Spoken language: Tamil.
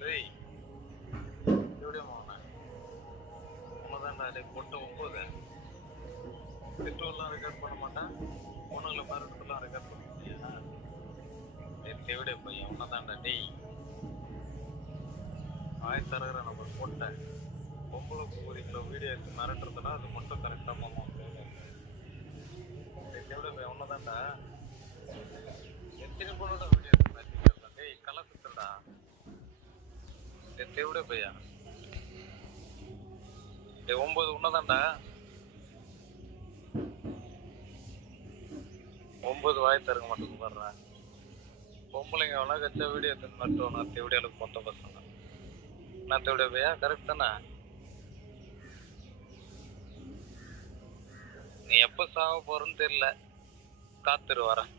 டேய் எப்படி மாவன உனதான்டா டேய் பொட்டு 9 பெட்ரோல்லாம் ரெக்கார்ட் பண்ண மாட்டேன் உனக்குல மரத்துலாம் ரெக்கார்ட் பண்ண முடியா டேய் தேவடே பையன் உனதான்டா டேய் தரகிற நம்பர் போட்டேன் பொம்பளுக்கு 1 கிலோ வீடியோ எடுத்து மிரட்டுறதுனா அது மட்டும் கரெக்டா மாமா தேவடே பையன் உனதான்டா எத்தனை பொண்ணோட வீடியோ எடுத்து மிரட்டிக்கிறதா டேய் கலை சுத்துடா தேவடே பையா 9 உன்னதான்டா 9 வாய் தருக மாட்டேங்க பாடுறேன் பொம்பளைங்க வேணா கச்சா வீடியோ எடுத்து மட்டும் நான் தேவடியாளுக்கு மொத்த பசங்க நான் தேவடியா பையா கரெக்ட் தானே நீ எப்போ சாக போறன்னு தெரியல காத்துரு வரேன்